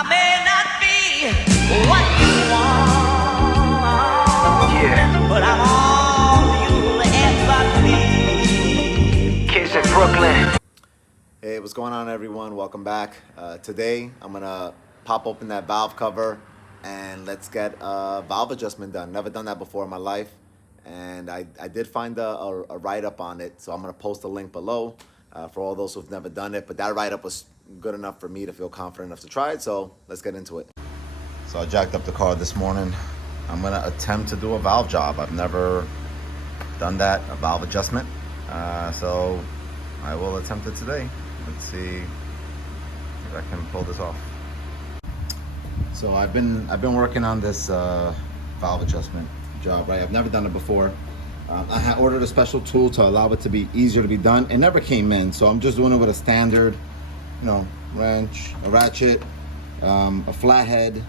I may not be what you want, Yeah, but I'm all you'll ever need. kids in Brooklyn. Hey, what's going on, everyone? Welcome back. Today, I'm gonna pop open that valve cover and let's get a valve adjustment done. Never done that before in my life, and I did find a write-up on it, so I'm gonna post a link below for all those who've never done it. But that write-up was good enough for me to feel confident enough to try it, so let's get into it. So I jacked up the car this morning. I'm gonna attempt to do a valve job. I've never done that, a valve adjustment, so I will attempt it today. Let's see if I can pull this off. So I've been working on this valve adjustment job, right? I've never done it before. I had ordered a special tool to allow it to be easier to be done. It never came in, so I'm just doing it with a standard, wrench, a ratchet, a flathead,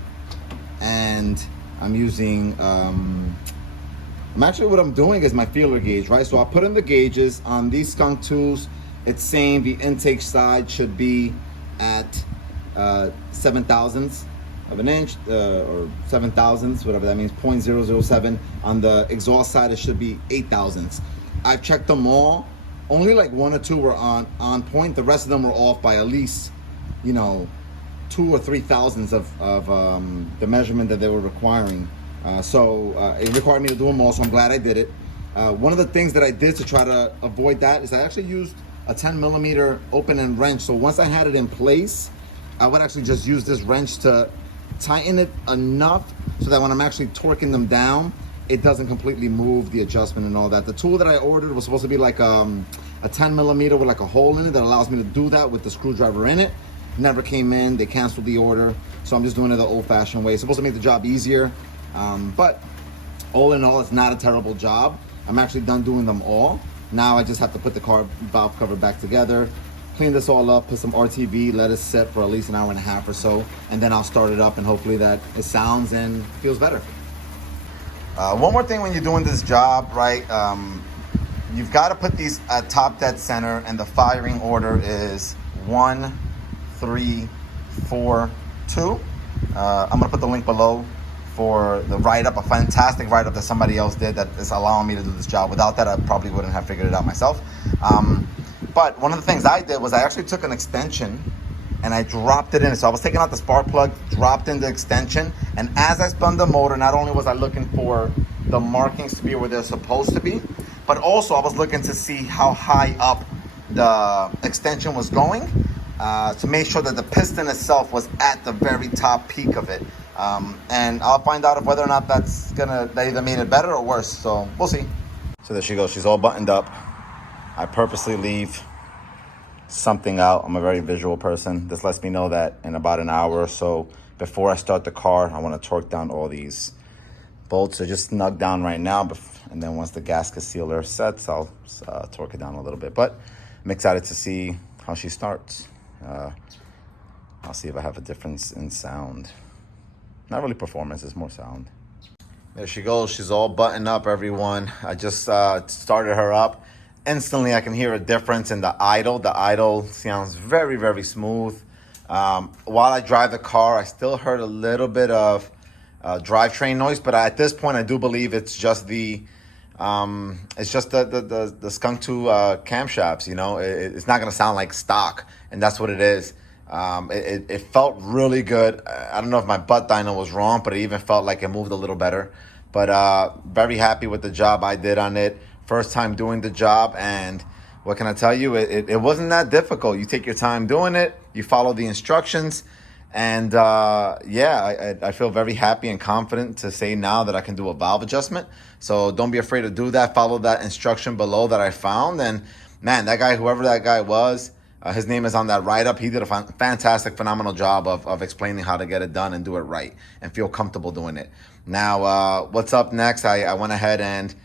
and I'm using. What I'm doing is my feeler gauge, right? So I put in the gauges on these skunk tools. It's saying the intake side should be at 7 thousandths of an inch, or 7 thousandths, whatever that means, 0.007. On the exhaust side, it should be 8 thousandths. I've checked them all. Only like 1 or 2 were on point. The rest of them were off by at least, 2 or 3 thousandths of the measurement that they were requiring. So it required me to do them all, so I'm glad I did it. One of the things that I did to try to avoid that is I actually used a 10 millimeter open end wrench. So once I had it in place, I would actually just use this wrench to tighten it enough so that when I'm actually torquing them down, it doesn't completely move the adjustment and all that. The tool that I ordered was supposed to be like a 10 millimeter with like a hole in it that allows me to do that with the screwdriver in it. Never came in, they canceled the order. So I'm just doing it the old fashioned way. It's supposed to make the job easier. But all in all, it's not a terrible job. I'm actually done doing them all. Now I just have to put the car valve cover back together, clean this all up, put some RTV, let it sit for at least an hour and a half or so, and then I'll start it up and hopefully that it sounds and feels better. One more thing when you're doing this job, right? You've got to put these at top dead center, and the firing order is 1, 3, 4, 2. I'm gonna put the link below for the write-up, a fantastic write-up that somebody else did that is allowing me to do this job. Without that, I probably wouldn't have figured it out myself. But one of the things I did was I actually took an extension and I dropped it in. So I was taking out the spark plug, dropped in the extension, and as I spun the motor, not only was I looking for the markings to be where they're supposed to be, but also I was looking to see how high up the extension was going, to make sure that the piston itself was at the very top peak of it. And I'll find out whether or not that either made it better or worse. So we'll see. So there she goes. She's all buttoned up. I purposely leave something out. I'm a very visual person. This lets me know that in about an hour or so before I start the car, I want to torque down all these bolts. They're just snug down right now. And then once the gasket sealer sets, I'll torque it down a little bit. But I'm excited to see how she starts. I'll see if I have a difference in sound. Not really performance, it's more sound. There she goes. She's all buttoned up, everyone. I just started her up. Instantly, I can hear a difference in the idle. The idle sounds very, very smooth. While I drive the car, I still heard a little bit of drivetrain noise, but at this point, I do believe it's just the skunk two camshafts. It's not gonna sound like stock, and that's what it is. It felt really good. I don't know if my butt dyno was wrong, but it even felt like it moved a little better. But very happy with the job I did on it. First time doing the job, and what can I tell you? It wasn't that difficult. You take your time doing it. You follow the instructions. And I feel very happy and confident to say now that I can do a valve adjustment. So don't be afraid to do that. Follow that instruction below that I found. And man, that guy, whoever that guy was, his name is on that write-up. He did a fantastic, phenomenal job of explaining how to get it done and do it right and feel comfortable doing it. Now, what's up next? I went ahead and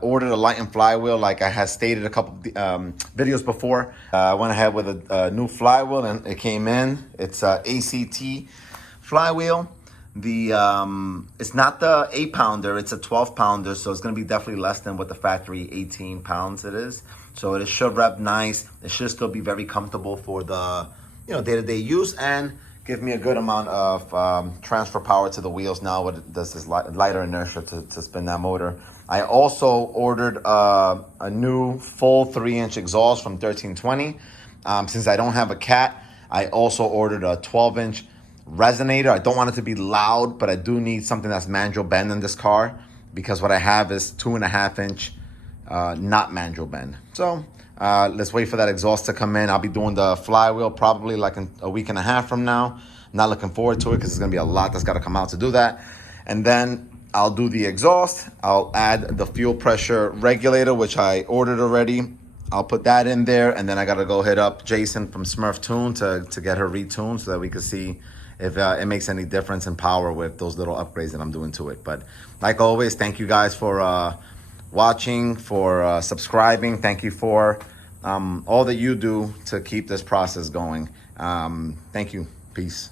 ordered a light and flywheel like I had stated a couple videos before. I went ahead with a new flywheel and it came in. It's a ACT flywheel. It's not the 8-pounder, it's a 12-pounder, so it's going to be definitely less than what the factory 18 pounds it is. So it should rev nice. It should still be very comfortable for the day-to-day use, and give me a good amount of transfer power to the wheels now. What it does is lighter inertia to spin that motor. I also ordered a new full 3-inch exhaust from 1320. Since I don't have a cat, I also ordered a 12-inch resonator. I don't want it to be loud, but I do need something that's mandrel bend in this car, because what I have is 2.5-inch not mandrel bend. So let's wait for that exhaust to come in. I'll be doing the flywheel probably like in a week and a half from now. Not looking forward to it because there's gonna be a lot that's gotta come out to do that. And then I'll do the exhaust. I'll add the fuel pressure regulator, which I ordered already. I'll put that in there, and then I gotta go hit up Jason from Smurf Tune to get her retuned so that we can see if it makes any difference in power with those little upgrades that I'm doing to it. But like always, thank you guys for watching, for subscribing. Thank you for all that you do to keep this process going. Thank you. Peace.